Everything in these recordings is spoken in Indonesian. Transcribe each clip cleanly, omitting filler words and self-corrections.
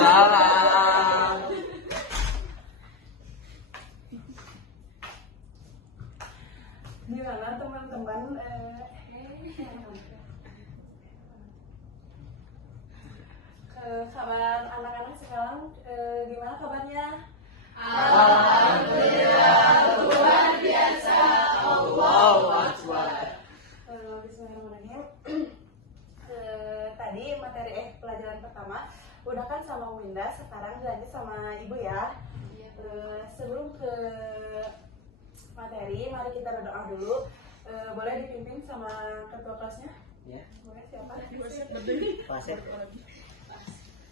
Waalaikumsalam. Gimana teman-teman? Kabar anak-anak sekarang gimana kabarnya? Alhamdulillah, luar biasa. Allahu Akbar. Bismillahirrahmanirrahim. Tadi materi pelajaran pertama udah kan sama Winda, sekarang dilanjut sama Ibu ya. Sebelum ke materi, mari kita berdoa dulu. Boleh dipimpin sama ketua kelasnya? Ya. Boleh, siapa? Pasir.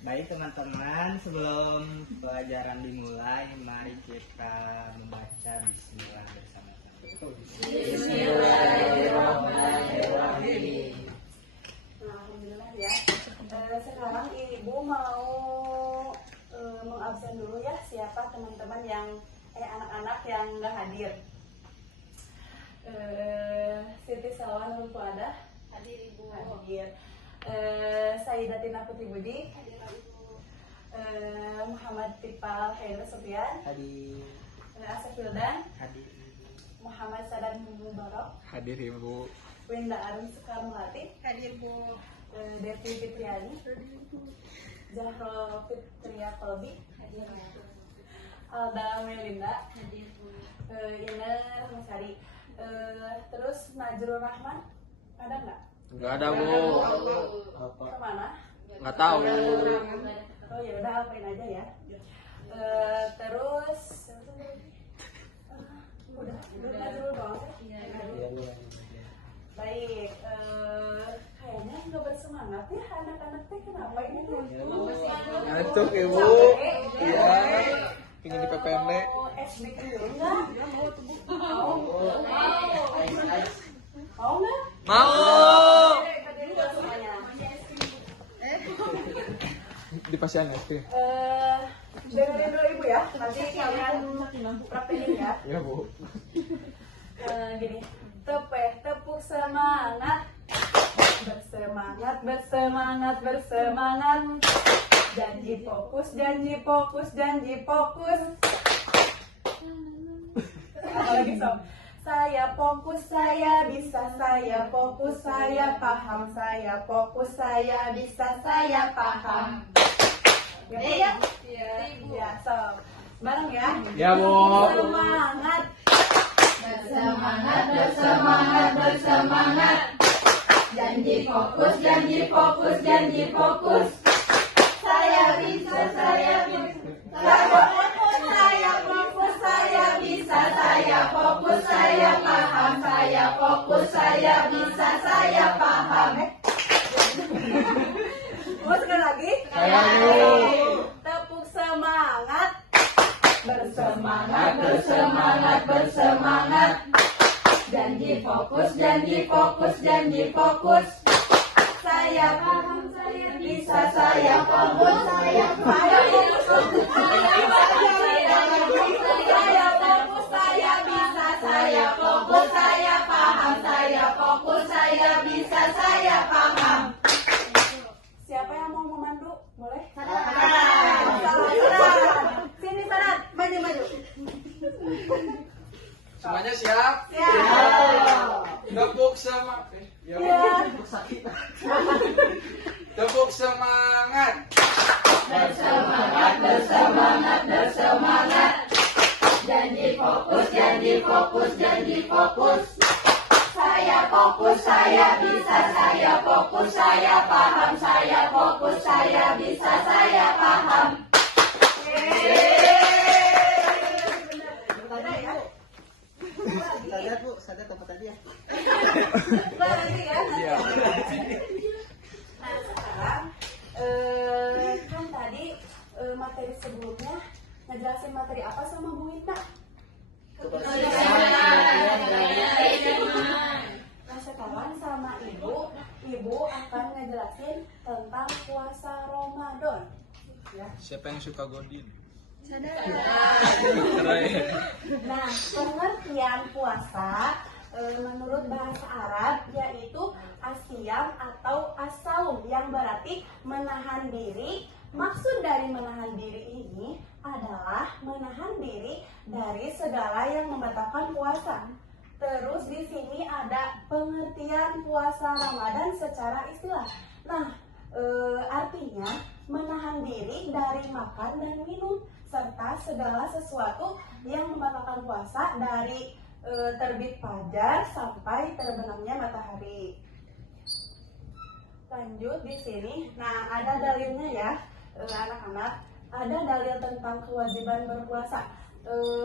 Baik teman-teman, sebelum pelajaran dimulai, mari kita membaca Bismillah bersama-sama. Bismillahirrahmanirrahim. Alhamdulillah ya. Sekarang Ibu mau mengabsen dulu ya siapa teman-teman yang anak-anak yang nggak hadir. Siti Salwan Nurul Fuadah Hadir Ibu. hadir. Sayyidatina Putri Budi hadir. Muhammad Tipal Haidar Sofyan Hadir. Asep Wildan Hadir. Muhammad Sadan Mubarak Hadir Ibu. Winda Arum Soekarnowati Hadir Bu. Devi Fitriani Zahro Fitria Kolbi Hadir Alda Melinda Hadir Bu. Ina Rahmasari terus Najrul Rahman ada nggak? Nggak ada Bu. Apa? Kemana? Nggak tahu. Oh ya udah apain aja ya. Terus udah Najrul doang sih. Baik, kayaknya nggak bersemangat ya anak-anak teh, kenapa ini? Ngantuk Ibu. Iya. Ingin dipependek. Mau SD dulu nggak? Mau nggak? Mau. Nggak semuanya. Di pasian ya. Dengerin dulu Ibu ya, nanti kalian praktekin ya. Iya Bu. Gini, tepuk semangat, bersemangat, bersemangat, bersemangat. Janji fokus, janji fokus, janji fokus. Apalagi sob? Saya fokus, saya bisa, saya fokus, saya paham, saya fokus, saya bisa, saya paham. Ya, ya, sob. Bareng ya. Ya Bu. Semangat. Bersemangat, bersemangat, bersemangat. Janji fokus, janji fokus, janji fokus. Saya bisa, saya bisa. Saya fokus, saya bisa, saya fokus, saya paham, saya fokus, saya bisa, saya paham. Mau sekali lagi? Saya Bu. Tepuk semangat. Bersemangat, bersemangat, bersemangat. Janji fokus, janji fokus, janji fokus. Saya paham, saya bisa, saya fokus, saya fokus, saya fokus, saya bisa, saya fokus, saya paham, saya fokus, saya bisa, saya paham. Siapa yang mau memandu? Boleh? Sini Sarat, maju maju. Semuanya siap? Tepuk sama. Ya. Tepuk semangat. Bersemangat, bersemangat, bersemangat. Janji fokus, janji fokus, janji fokus. Saya fokus, saya bisa, saya fokus, saya paham, saya fokus, saya bisa, saya paham. Kita lihat Bu, sadar tempat tadi ya. Nanti ya. Iya. Nah sekarang kan tadi materi sebelumnya ngejelasin materi apa sama Bu Winda? Nah sekarang sama Ibu akan ngejelasin tentang puasa Ramadan. Ya. Siapa yang suka godin? Nah, pengertian puasa menurut bahasa Arab yaitu asyam atau as-saum yang berarti menahan diri maksud dari menahan diri ini adalah menahan diri dari segala yang membatalkan puasa. Terus di sini ada pengertian puasa Ramadan secara istilah. Nah, artinya menahan diri dari makan dan minum serta segala sesuatu yang membatalkan puasa dari terbit fajar sampai terbenamnya matahari. Lanjut di sini. Nah, ada dalilnya ya, anak-anak. Ada dalil tentang kewajiban berpuasa.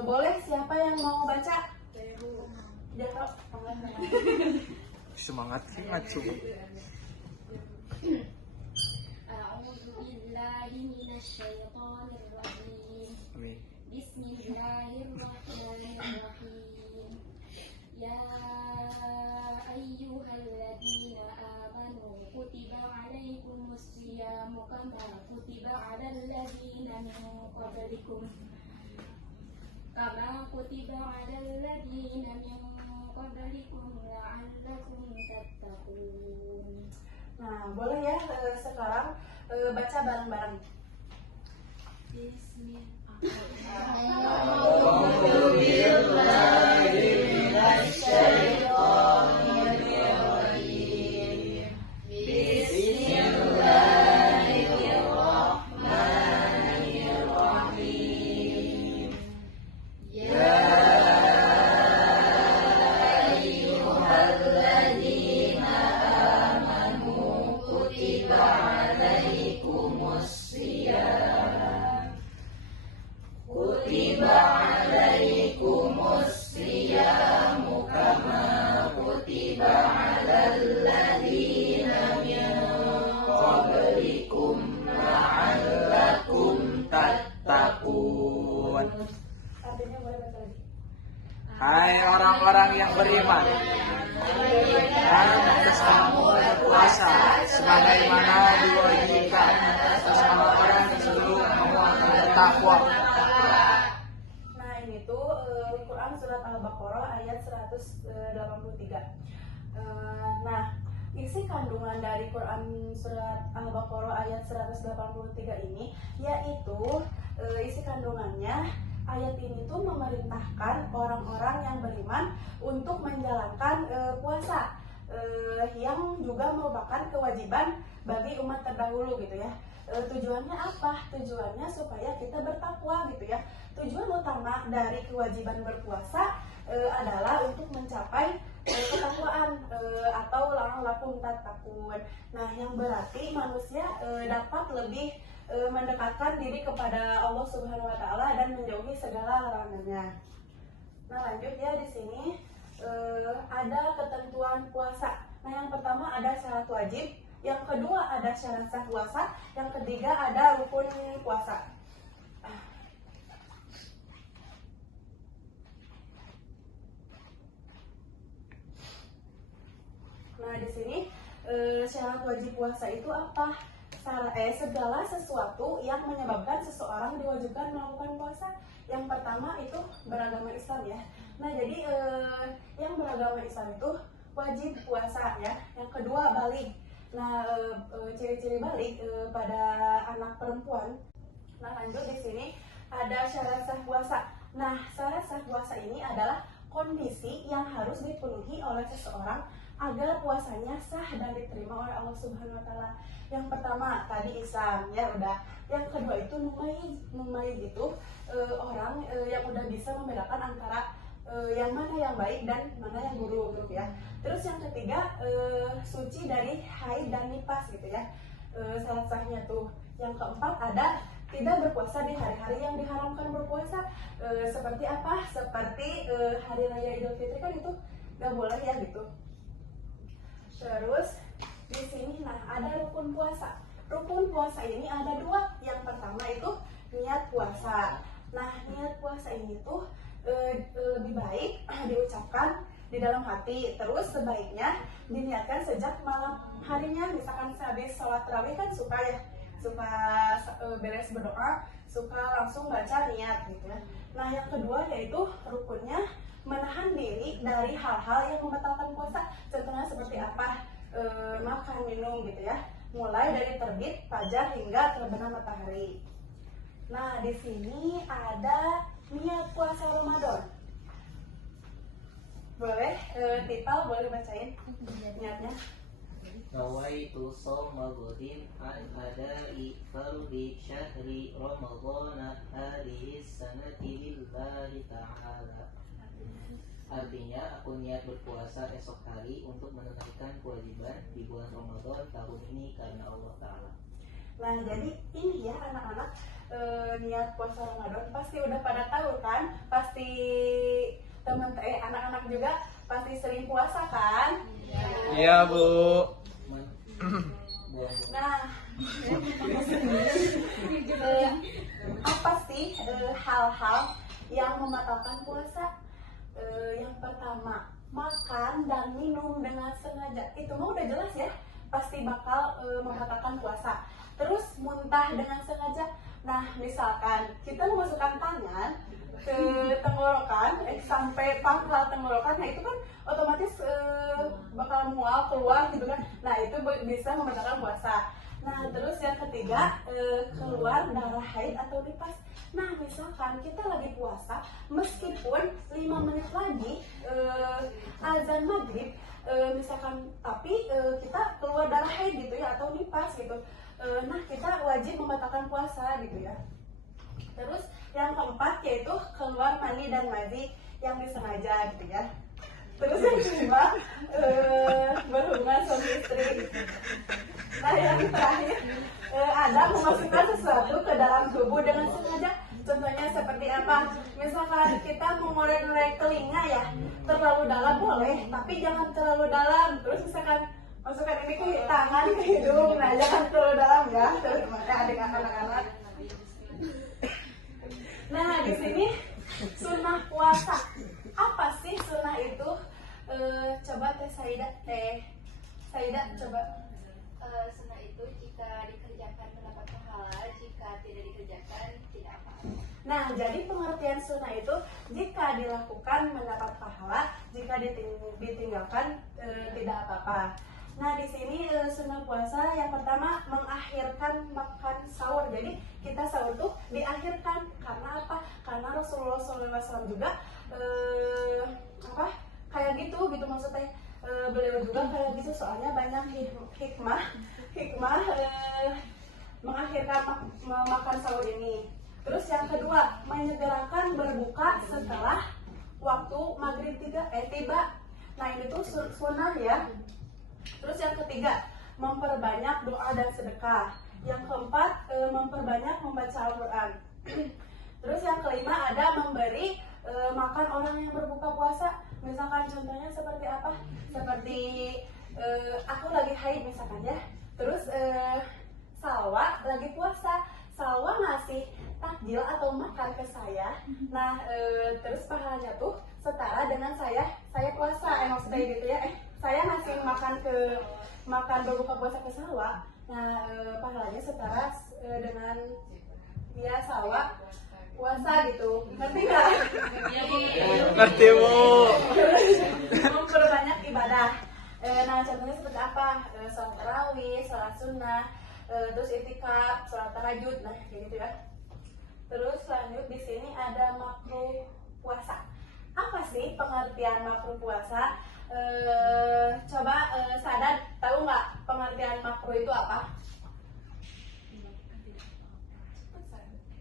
Boleh siapa yang mau baca? Jatuh, Semangat banget coba. أعوذ بالله من الشيطان الرجيم Amin. بسم الله الرحمن الرحيم يا أيها الذين آمنوا كتب عليكم الصيام كما كتب على الذين من قبلكم لعلكم تتقون. Nah, boleh ya sekarang baca bareng-bareng. Tattaqun. Artinya boleh baca lagi. Hai orang-orang yang beriman, atas kamu berpuasa sebagaimana diwajibkan atas orang-orang yang sebelum kamu akan bertakwa. Nah, ini tuh Quran surat Al-Baqarah ayat 183. Nah, isi kandungan dari Quran surat Al-Baqarah ayat 183 ini yaitu isi kandungannya ayat ini tuh memerintahkan orang-orang yang beriman untuk menjalankan puasa yang juga merupakan kewajiban bagi umat terdahulu gitu ya. Tujuannya apa? Tujuannya supaya kita bertakwa gitu ya. Tujuan utama dari kewajiban berpuasa adalah untuk mencapai ketakwaan atau lakum tattaqun. Nah, yang berarti manusia dapat lebih mendekatkan diri kepada Allah Subhanahu wa taala dan menjauhi segala larangannya. Nah, lanjut ya di sini ada ketentuan puasa. Nah, yang pertama ada syarat wajib, yang kedua ada syarat sah puasa, yang ketiga ada rukun puasa. Nah, di sini syarat wajib puasa itu apa? Segala sesuatu yang menyebabkan seseorang diwajibkan melakukan puasa. Yang pertama itu beragama Islam ya. Nah, jadi yang beragama Islam itu wajib puasa ya. Yang kedua balik. Nah, ciri-ciri balik pada anak perempuan. Nah, lanjut di sini ada syarat sah puasa. Nah, syarat sah puasa ini adalah kondisi yang harus dipenuhi oleh seseorang agar puasanya sah dan diterima oleh Allah Subhanahu wa taala. Yang pertama tadi Islam ya udah. Yang kedua itu numayyiz itu orang yang udah bisa membedakan antara yang mana yang baik dan mana yang buruk gitu ya. Terus yang ketiga suci dari haid dan nifas gitu ya. Syarat sahnya tuh. Yang keempat ada tidak berpuasa di hari-hari yang diharamkan berpuasa. Seperti apa? Seperti hari raya Idul Fitri kan itu gak boleh ya gitu. Terus di sini nah ada rukun puasa. Rukun puasa ini ada dua. Yang pertama itu niat puasa. Nah, niat puasa ini tuh lebih baik diucapkan di dalam hati. Terus sebaiknya diniatkan sejak malam harinya. Misalkan sehabis sholat tarawih kan suka beres berdoa, suka langsung baca niat gitu ya. Nah, yang kedua yaitu rukunnya menahan diri dari hal-hal yang membatalkan puasa. Contohnya seperti apa? Makan, minum gitu ya. mulai dari terbit fajar hingga terbenam matahari. Nah, di sini ada niat puasa Ramadan. Boleh, Tital boleh bacain niatnya. Nawaitu shawma ghadin an ada'i fardhi syahri ramadhana hadhihi sanati lillahi ta'ala. Artinya, aku niat berpuasa esok hari untuk menunaikan kewajiban di bulan Ramadan tahun ini karena Allah Ta'ala. Nah, jadi ini ya anak-anak, niat puasa Ramadan pasti udah pada tahu kan? Pasti anak-anak juga pasti sering puasa kan? Iya, Bu. Nah, apa sih hal-hal yang membatalkan puasa? Yang pertama, makan dan minum dengan sengaja. Itu mah udah jelas ya, pasti bakal membatalkan puasa. Terus muntah dengan sengaja. Nah, misalkan kita memasukkan tangan ke tenggorokan sampai pangkal tenggorokan, nah itu kan otomatis bakal mual keluar gitu kan. Nah, itu bisa membatalkan puasa. Nah, terus yang ketiga, keluar darah haid atau nifas. Nah, misalkan kita lagi puasa, meskipun 5 menit lagi azan maghrib, misalkan tapi kita keluar darah haid gitu ya atau nifas gitu. Nah, kita wajib membatalkan puasa gitu ya. Terus yang keempat yaitu keluar mani dan madhi yang disengaja gitu ya. Terus yang kelima, berhubungan suami istri. Nah, yang terakhir, ada memasukkan sesuatu ke dalam tubuh dengan sengaja. Contohnya seperti apa? Misalkan kita mengorek-ngorek telinga ya, terlalu dalam boleh, tapi jangan terlalu dalam. Terus misalkan masukkan ini ke tangan ke hidung, nah jangan terlalu dalam ya. Terus adik anak-anak. Nah, di sini sunnah puasa. Apa sih sunnah itu? Coba Saida coba. Sunnah itu jika dikerjakan mendapat pahala, jika tidak dikerjakan tidak apa-apa. Nah, jadi pengertian sunnah itu jika dilakukan mendapat pahala, jika ditinggalkan tidak apa-apa. Nah, di sini sunnah puasa yang pertama mengakhirkan makan sahur. Jadi kita sahur tuh diakhirkan karena apa? Karena Rasulullah SAW juga kayak gitu maksudnya. Beliau juga kayak gitu, soalnya banyak hikmah mengakhirkan makan sahur ini. Terus yang kedua, menyegerakan berbuka setelah waktu maghrib tiba. Nah, ini tuh sunnah ya. Terus yang ketiga, memperbanyak doa dan sedekah. Yang keempat, memperbanyak membaca Al-Quran. Terus yang kelima, ada memberi makan orang yang berbuka puasa. Misalkan contohnya seperti apa? Seperti aku lagi haid misalkan ya. Terus Salwa lagi puasa. Salwa ngasih takjil atau makan ke saya. Nah, terus pahalanya tuh setara dengan saya puasa. Maksudnya gitu ya. Saya ngasih makan berbuka puasa ke Salwa. Nah, pahalanya setara dengan dia Salwa puasa gitu. Ngerti nggak? Ngerti, Bu. Memperbanyak ibadah. Nah, contohnya seperti apa? Sholat tarawih, sholat sunnah, terus itikaf, sholat tahajud, nah kayak gitu ya. Terus lanjut di sini ada makruh puasa. Apa sih pengertian makruh puasa? Coba Sadat tahu nggak pengertian makruh itu apa?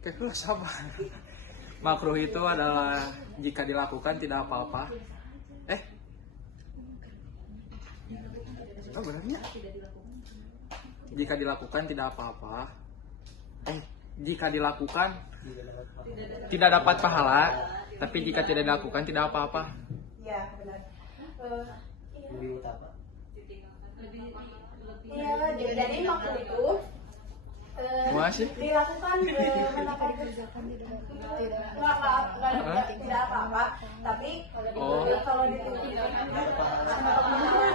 Kayak sama. Makruh itu adalah jika dilakukan tidak apa-apa. Oh, benarnya? Jika dilakukan tidak apa-apa. Jika dilakukan tidak dapat pahala, tapi jika tidak dilakukan tidak apa-apa. Ya, benar. Lebih utama. Iya, jadi makruh itu Masih? dilakukan mendapat tidak apa-apa, tapi kalau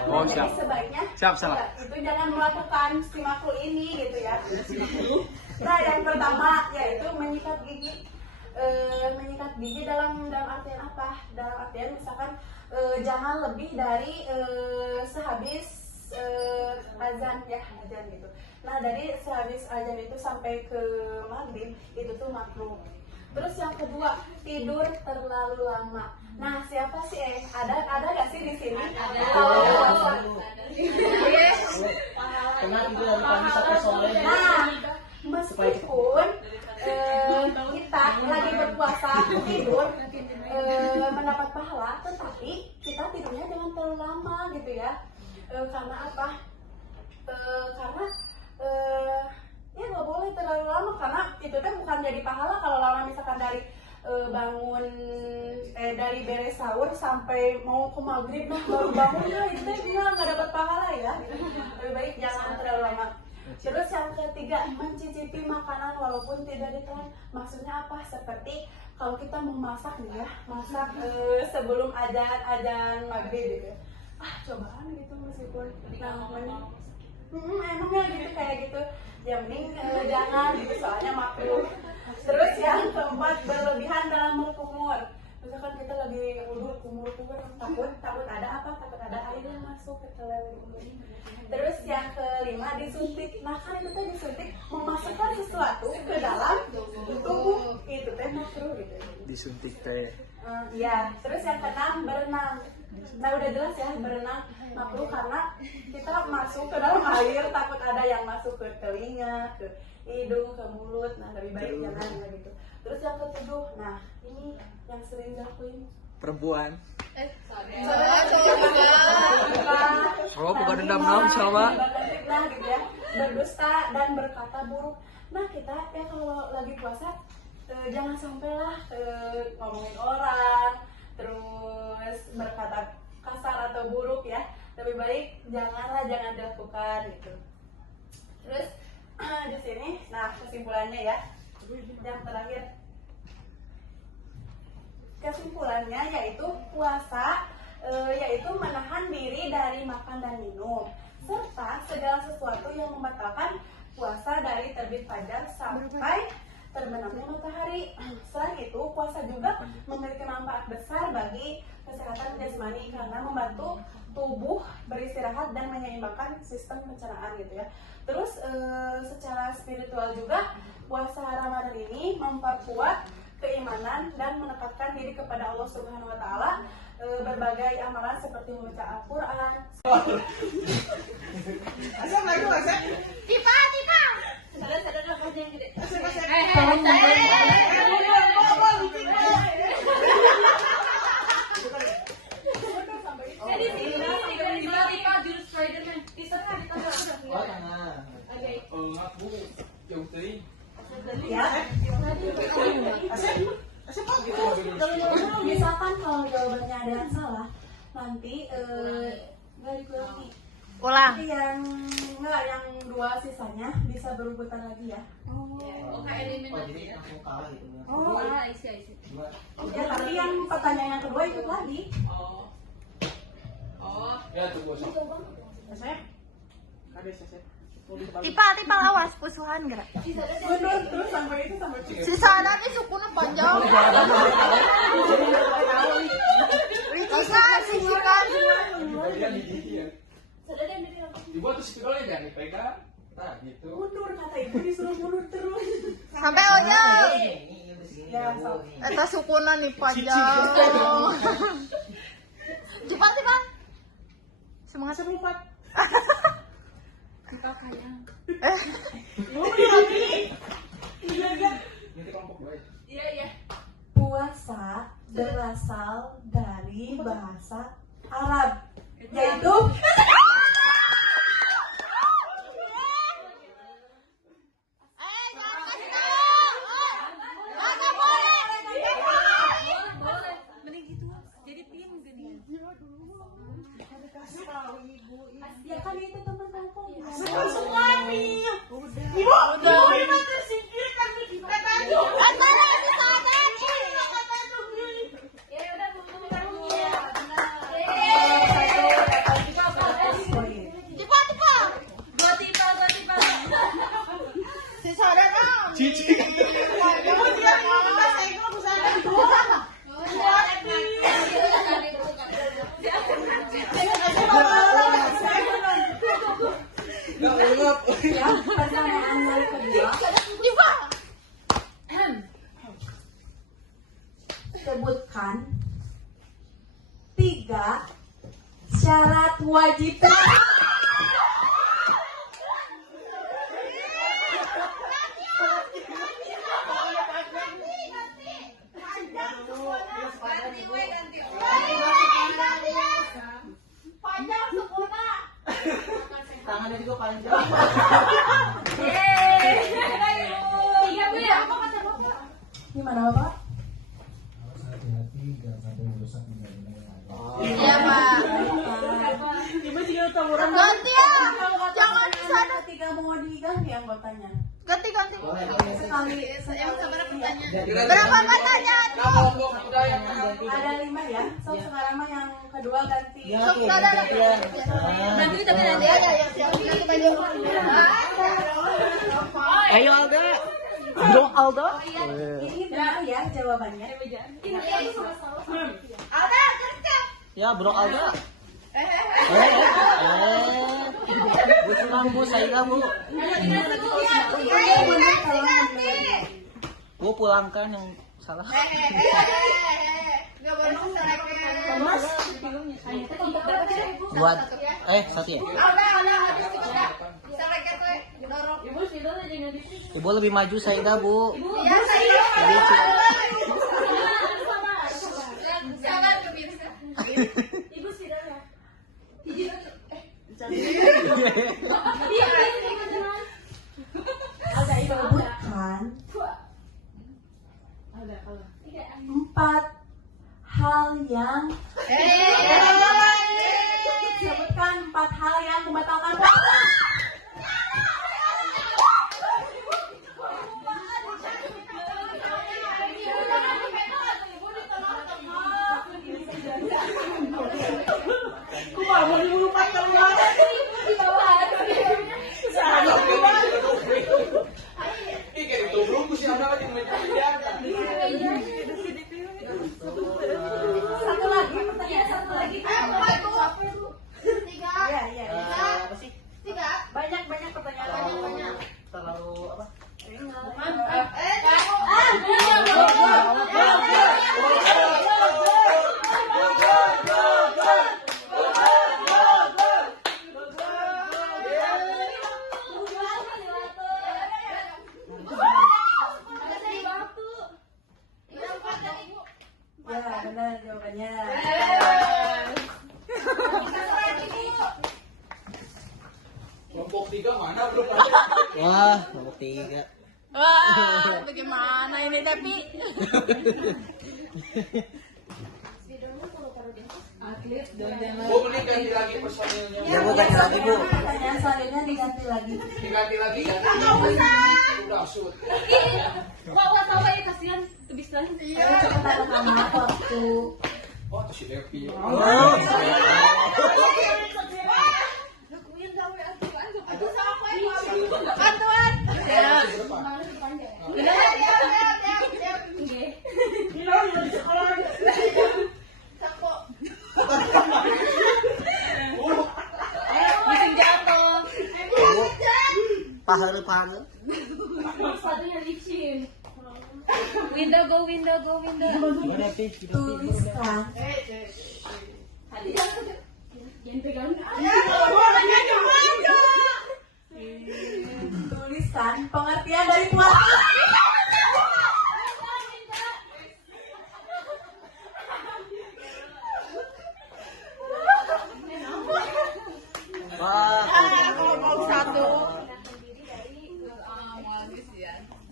Oh, siap. sebaiknya Siap, salah. itu jangan melakukan si makruh ini gitu ya. Nah, yang pertama yaitu menyikat gigi. Menyikat gigi dalam artian apa? Dalam artian misalkan jangan lebih dari sehabis azan ya, azan gitu. Nah dari sehabis azan itu sampai ke maghrib itu tuh makruh. Terus yang kedua, tidur terlalu lama. Nah siapa sih ada nggak sih di sini? Ada. Kalau puasa. Kena tidur dari pagi sampai sore. Nah meskipun kita lagi berpuasa tidur mendapat pahala, tetapi kita tidurnya jangan terlalu lama gitu ya. Karena apa? Karena ya nggak boleh terlalu lama, karena itu kan bukan jadi pahala kalau lama, misalkan dari bangun dari beres sahur sampai mau ke maghrib nah baru bangun, nah itu nggak dapat pahala ya. Lebih baik jangan terlalu lama. Terus yang ketiga, mencicipi makanan walaupun tidak ditelan. Maksudnya apa? Seperti kalau kita mau masak nih ya, masak sebelum azan maghrib gitu. Cobaan gitu meskipun namanya emangnya gitu kayak gitu. Ya mending jangan gitu, soalnya makruh. Terus yang keempat, berlebihan dalam berkumur. Misalkan kita lagi kumur takut ada apa? Takut ada air yang masuk ke dalam kumur. Terus yang kelima, disuntik. Nah kan itu tuh disuntik memasukkan sesuatu ke dalam tubuh, itu teh makruh gitu. Disuntik teh. Iya. Terus yang keenam, berenang. Nah udah jelas ya, berenang makruh karena kita masuk ke dalam air, takut ada yang masuk ke telinga, ke hidung, ke mulut. Nah lebih baik jangan gitu. Terus yang ketujuh, nah ini yang sering dilakuin Perempuan. Oh, bukan dendam naon sama. Nah gitu ya, berdusta dan berkata buruk. Nah kita ya kalau lagi puasa jangan sampailah ngomongin orang, terus berkata kasar atau buruk ya. Lebih baik jangan dilakukan gitu. Terus di sini, nah kesimpulannya ya, yang terakhir. Kesimpulannya yaitu puasa yaitu menahan diri dari makan dan minum, serta segala sesuatu yang membatalkan puasa dari terbit fajar sampai terbenamnya matahari. Selain itu, puasa juga memiliki manfaat besar bagi kesehatan jasmani karena membantu tubuh beristirahat dan menyeimbangkan sistem pencernaan gitu ya. Terus secara spiritual juga puasa Ramadan ini memperkuat keimanan dan menekatkan diri kepada Allah Subhanahu wa taala. Berbagai amalan seperti membaca Al-Qur'an. Misalkan kalau jawabannya ada yang salah, nanti nggak dikurangi. Ulang. Tapi yang dua sisanya bisa berebutan lagi ya. Jadi langsung kalah gitu. Ya, tapi yang pertanyaan yang kedua ikut lagi. Ya tunggu. Saya Tipa awas pusuhan gerak. mundur terus sampai Si Sada nih sukuna panjang. Bisa singkat. Dibuat tuh spidolnya jangan dipegang. Nah gitu. mundur, kata ibu disuruh mundur terus. Sampai ojo. Ya, Eta sukuna nih panjang. Cepat. Semangat. Serupat. Puasa berasal dari bahasa Arab, yaitu ya kan itu teman kampung. Suami. Ibu, ibu tersingkirkan kita tadi. Antara si Sada nih. Ya udah Tipa. Dua tipa. Si Sada dong. Cici. Kamu dia kita saya aku sana. ya, pertanyaan yang kedua. Sebutkan 3 syarat wajib. Tangannya juga panjang. Gimana Bapak? Iya, Pak. Ibu juga tahu orang. Ganti ya. Jangan di sana. Tiga mau diganti anggotanya. Ganti. Sekali. Yang seberapa pertanyaan? Berapa Berapa pertanyaan? kelompok muda yang Ada 5 ya. So sekarang mah yang kedua ganti. Ya, Sok, ada. Nanti Tapi nanti aja ya. Nanti baju. Ayo Alda. Bro Alda. Ini benar ya jawabannya. Ada kerja. Ya Bro Alda. Bu curang Bu, saya Bu. Bu pulangkan yang salah. Gak boleh selesai. Mas, Buat satu ya. Ada habis kita. Selesai tuh. Dorong. Ibu lebih maju Saida Bu. Ya saya. Jangan kebiasa. Ibu sudah ya. sebutkan 4 hal yang sebutkan 4 hal yang membatalkan puasa. Satu lagi pertanyaan, satu lagi. Tiga. Iya. Apa sih? Tiga. Banyak pertanyaan. Terlalu apa? Ya, benar jawabannya. kelompok 3 mana bro? Wah, nomor 3. Wah, bagaimana ini tapi? Bu mending ganti lagi personilnya. Ya Bu, ganti lagi Bu. Pertanyaan selanjutnya diganti lagi. Diganti lagi ya. Udah shoot. Wah, tahu ya kasihan kebisan. Ayo cepetan sama waktu. Oh, tuh si Devi. Bantuan. Musim jatuh. Pahala. Sepatunya licin. Window go. Gimana Pi? Tuliskan pengertian dari puasa. Wah,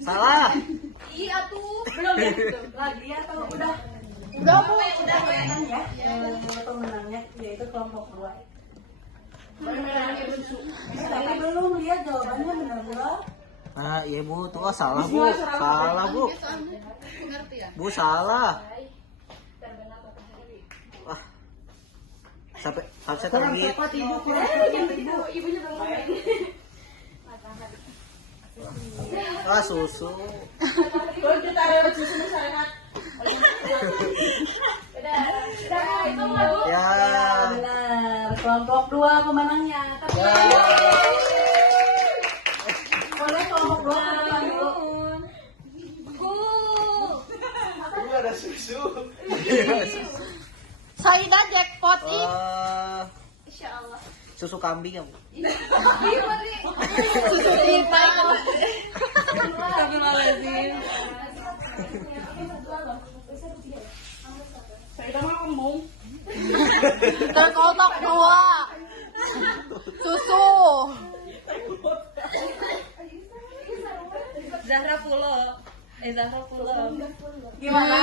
salah. Iya tuh. Belum ya? Lagi atau udah? Udah Bu. Pemenang ya. Pemenangnya yaitu kelompok 2. Tapi belum lihat jawabannya benar belum? Ah, iya Bu, tuh salah Bu. Salah Bu. Bu salah. Wah. Sampai terbit. Ah, susu. Ya. Benar, kelompok 2 pemenangnya. Tapi Saida jackpot ih. Insyaallah. Susu kambing ya, Bu? Susu tipa. Terkotak 2. Susu. Zahra Pulo. Zahra Pulo. Gimana?